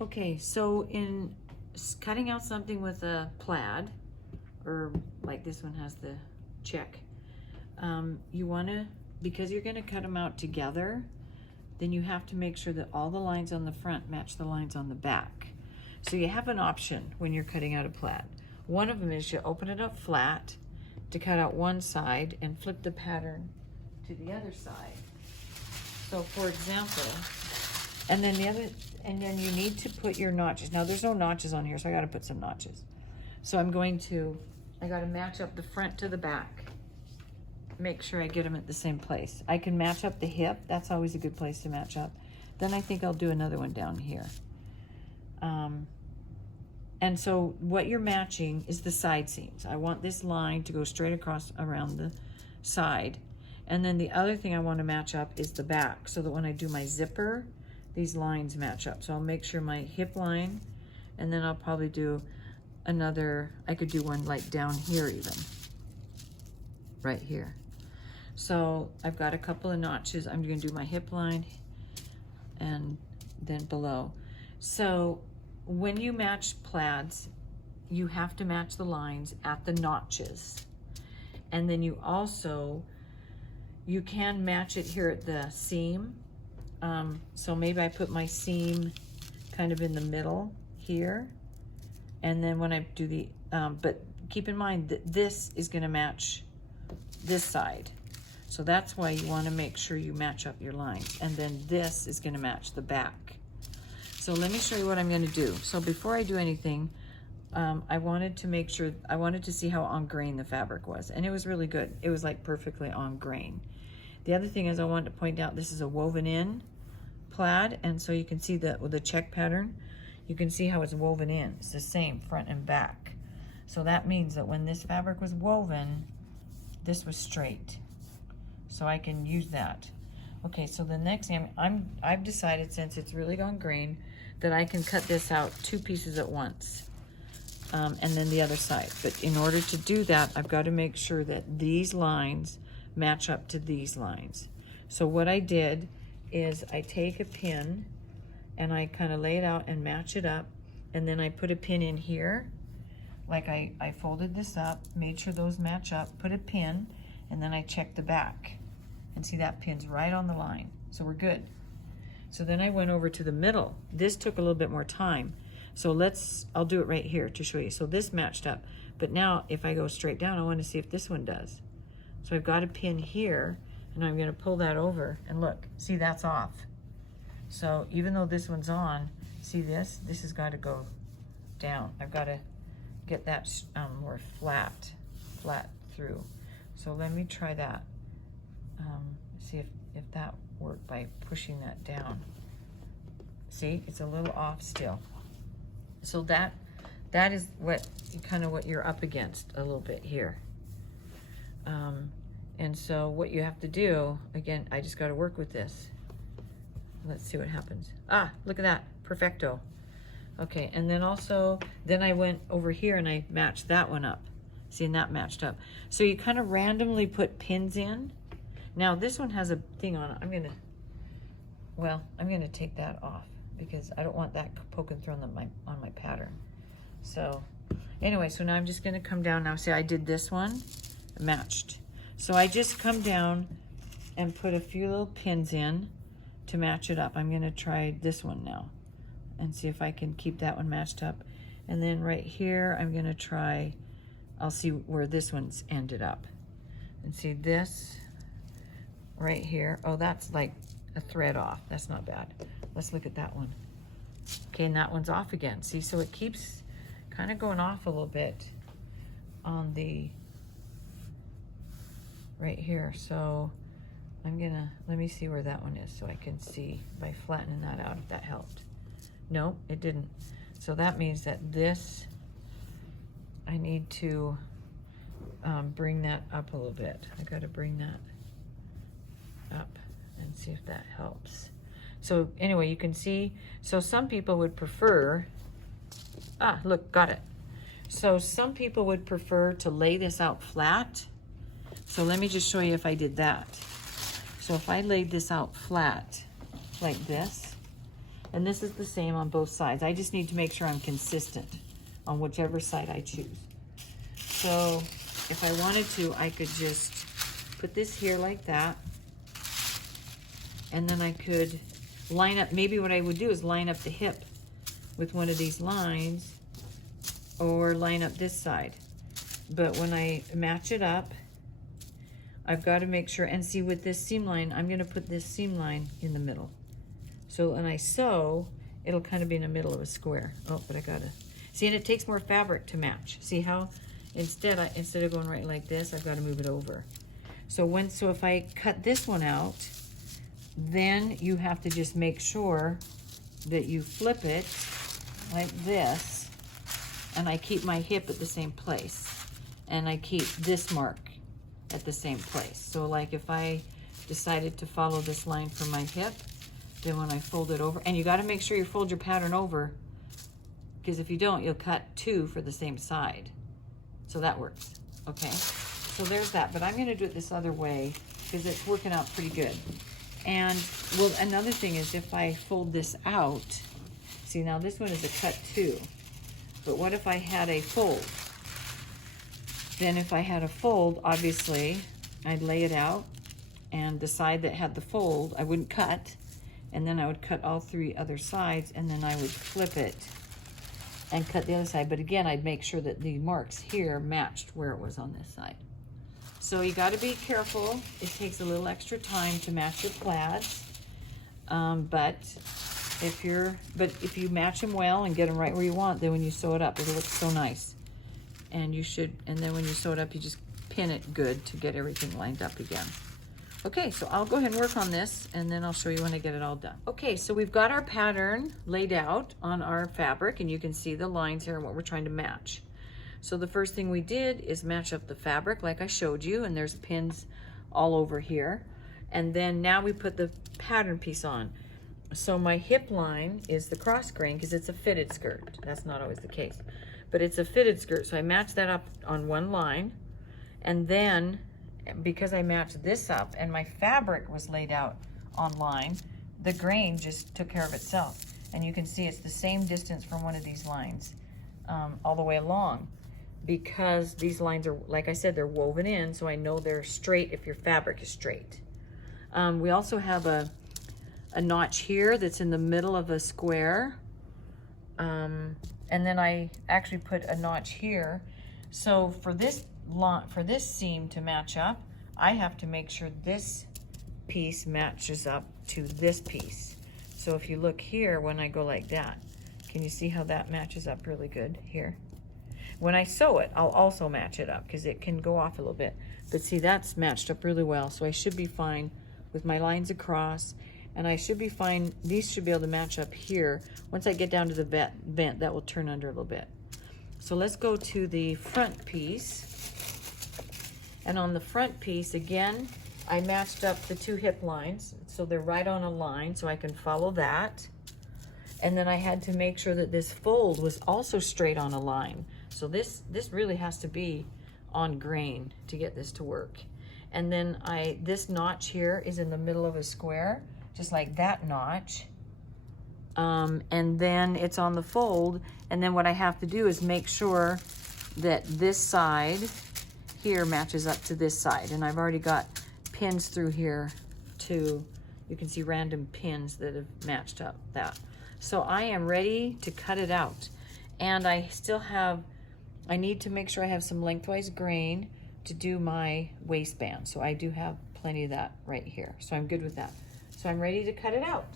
Okay, so in cutting out something with a plaid, or like this one has the check, you want to, because you're going to cut them out together, then you have to make sure that all the lines on the front match the lines on the back. So you have an option when you're cutting out a plaid. One of them is you open it up flat to cut out one side and flip the pattern to the other side. So for example, and then you need to put your notches. Now there's no notches on here, so I got to put some notches. So I got to match up the front to the back. Make sure I get them at the same place. I can match up the hip. That's always a good place to match up. Then I think I'll do another one down here. And so what you're matching is the side seams. I want this line to go straight across around the side. And then the other thing I want to match up is the back, so that when I do my zipper, these lines match up. So I'll make sure my hip line, and then I'll probably do another, I could do one like down here even, right here. So I've got a couple of notches. I'm going to do my hip line and then below. So when you match plaids, you have to match the lines at the notches. And then you can match it here at the seam. So maybe I put my seam kind of in the middle here. And then when I do the, but keep in mind that this is going to match this side. So that's why you want to make sure you match up your lines. And then this is going to match the back. So let me show you what I'm going to do. So before I do anything, I wanted to see how on grain the fabric was. And it was really good. It was like perfectly on grain. The other thing is I wanted to point out this is a woven in plaid. And so you can see that with the check pattern, you can see how it's woven in. It's the same front and back. So that means that when this fabric was woven, this was straight. So I can use that. Okay, so the next thing, I've decided, since it's really gone grain, that I can cut this out 2 pieces at once. And then the other side. But in order to do that, I've got to make sure that these lines match up to these lines. So what I did is I take a pin and I kind of lay it out and match it up, and then I put a pin in here. Like I folded this up, made sure those match up, put a pin, and then I checked the back. And see, that pin's right on the line. So we're good. So then I went over to the middle. This took a little bit more time. So I'll do it right here to show you. So this matched up. But now if I go straight down, I want to see if this one does. So I've got a pin here, and I'm going to pull that over, and look, see, that's off. So even though this one's on, see this has got to go down. I've got to get that more flat through. So let me try that. See if that worked by pushing that down. See, it's a little off still. So that is what you're up against a little bit here. And so what you have to do, again, I just got to work with this. Let's see what happens. Ah, look at that, perfecto. Okay, and then then I went over here and I matched that one up. See, and that matched up. So you kind of randomly put pins in. Now this one has a thing on it. I'm gonna take that off because I don't want that poking through on my pattern. So anyway, so now I'm just gonna come down now. See, I did this one, matched. So I just come down and put a few little pins in to match it up. I'm gonna try this one now and see if I can keep that one matched up. And then right here, I'm gonna try, I'll see where this one's ended up. And see this right here. Oh, that's like a thread off. That's not bad. Let's look at that one. Okay, and that one's off again. See, so it keeps kind of going off a little bit on the right here. So let me see where that one is so I can see by flattening that out if that helped. No, it didn't. So that means that I need to bring that up a little bit. I got to bring that up and see if that helps. So anyway, you can see, so some people would prefer, look, got it. So some people would prefer to lay this out flat. So let me just show you if I did that. So if I laid this out flat like this, And this is the same on both sides. I just need to make sure I'm consistent on whichever side I choose. So if I wanted to, I could just put this here like that. And then I could line up, maybe what I would do is line up the hip with one of these lines, or line up this side. But when I match it up, I've got to make sure, and see with this seam line, I'm going to put this seam line in the middle. So when I sew, it'll kind of be in the middle of a square. Oh, but I gotta, see, and it takes more fabric to match. See how, instead of going right like this, I've got to move it over. So if I cut this one out, then you have to just make sure that you flip it like this, and I keep my hip at the same place, and I keep this mark at the same place. So like if I decided to follow this line for my hip, then when I fold it over, and you got to make sure you fold your pattern over, because if you don't, you'll cut two for the same side. So that works, okay? So there's that, but I'm gonna do it this other way because it's working out pretty good. And well, another thing is if I fold this out, see now this one is a cut two, but what if I had a fold? Then if I had a fold, obviously I'd lay it out, and the side that had the fold, I wouldn't cut, and then I would cut all three other sides, and then I would flip it and cut the other side. But again, I'd make sure that the marks here matched where it was on this side. So you got to be careful. It takes a little extra time to match your plaids, but if you match them well and get them right where you want, then when you sew it up, it'll look so nice. And then when you sew it up, you just pin it good to get everything lined up again. Okay, so I'll go ahead and work on this, and then I'll show you when I get it all done. Okay, so we've got our pattern laid out on our fabric, and you can see the lines here and what we're trying to match. So the first thing we did is match up the fabric like I showed you, and there's pins all over here. And then now we put the pattern piece on. So my hip line is the cross grain because it's a fitted skirt. That's not always the case, but it's a fitted skirt. So I match that up on one line, and then because I matched this up and my fabric was laid out on line, the grain just took care of itself. And you can see it's the same distance from one of these lines all the way along, because these lines are, like I said, they're woven in, so I know they're straight if your fabric is straight. We also have a notch here that's in the middle of a square, and then I actually put a notch here. So for this seam to match up, I have to make sure this piece matches up to this piece. So if you look here, when I go like that, can you see how that matches up really good here? When I sew it, I'll also match it up because it can go off a little bit. But see, that's matched up really well. So I should be fine with my lines across, and I should be fine. These should be able to match up here. Once I get down to the vent, that will turn under a little bit. So let's go to the front piece. And on the front piece, again, I matched up the two hip lines, so they're right on a line, so I can follow that. And then I had to make sure that this fold was also straight on a line. So this really has to be on grain to get this to work. And then this notch here is in the middle of a square, just like that notch. And then it's on the fold. And then what I have to do is make sure that this side here matches up to this side. And I've already got pins through here too. You can see random pins that have matched up that. So I am ready to cut it out. And I need to make sure I have some lengthwise grain to do my waistband. So I do have plenty of that right here. So I'm good with that. So I'm ready to cut it out.